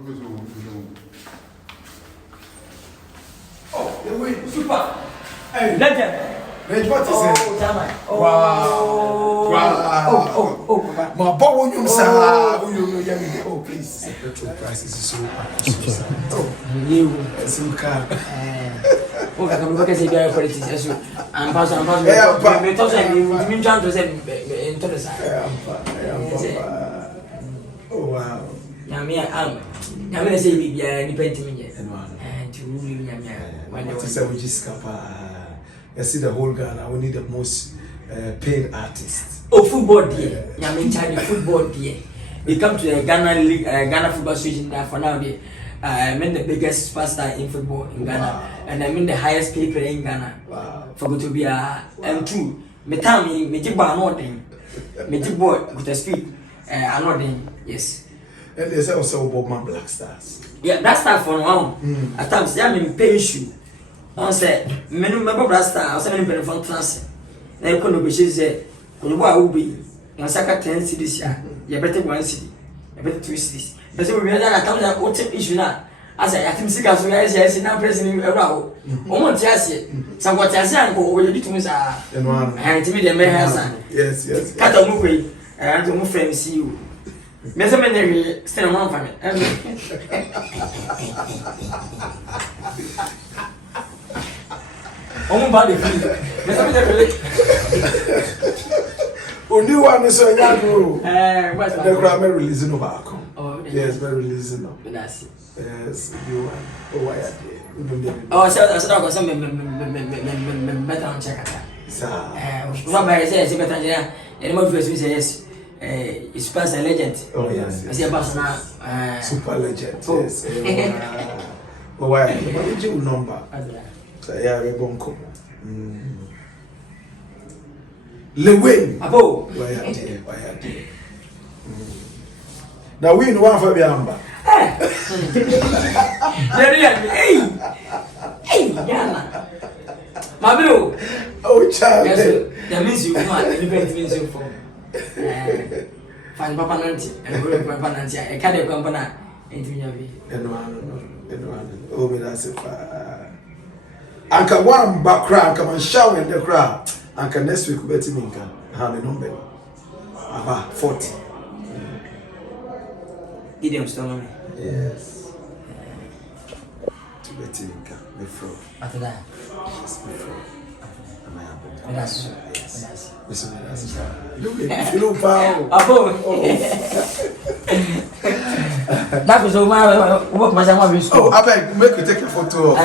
Oh, the way super. Hey, Legend. Reg, what is it? Oh, Jama. Wow. Papa. My boy, you say, oh, please. Petrol prices is so high. Oh, You. so car. Oh, I can look at the politics. I'm passing. Me toss and me trying to say into the side. Oh, wow. I'm going to say, yeah, depending on you. And to rule me, when they say we just I see the whole Ghana. We need the most paid artists. Oh, football dear. I'm in charge of football dear. We come to the Ghana League, Ghana Football Association there for now. I'm the biggest superstar in football in Ghana, and I'm the highest paid player in Ghana. Wow. For go to be a M2. Me tell me jibo anodin. Me jibo with the speed. Anodin. Yes. And they say also about my Black Stars. Yeah, Black Star for now. At times they are in pay issue. On say, many member Black Star, or 7 people from class. They couldn't be say, when you are be in Saka 10 cities, you better 1 city, you better 2 cities. But so we are that time that what issue now. As I think Sika, so yes, now president around. Almost yes, some what I say, and go over the two and to me, the mayor. Yes. Cut a movie, and to move friends see you. Measurement, stay on family. Oh, body. Only one is a young What's the grammar releasing of our Oh, yes, very releasing of that's it. yes, you are. Oh, why are they? Oh, I said I got some better on check. Robert says, better and more first we say yes. It's past a legend. Oh, yes. I see a person now. Super legend. Yes. Oh, why? What did you number? So, yeah, we're going to come. Lilwin. Apo. Why are they? Now, we know one for the amber. Hey, Yana. My bro. Oh, child. That means you want independent means you for. Find Papa Nanti and go to Papa Nanti. I can't have company into Yavi. Oh, that's it. Anka one back crack, come and shower in the crowd. Anka next week, Betty Minka. How many number? About 40. Idiom stone. Yes. To Betty Minka, the fro. After that. Yes, the fro. That's you know, power. That was all my work. Oh, I beg, make you take a photo of.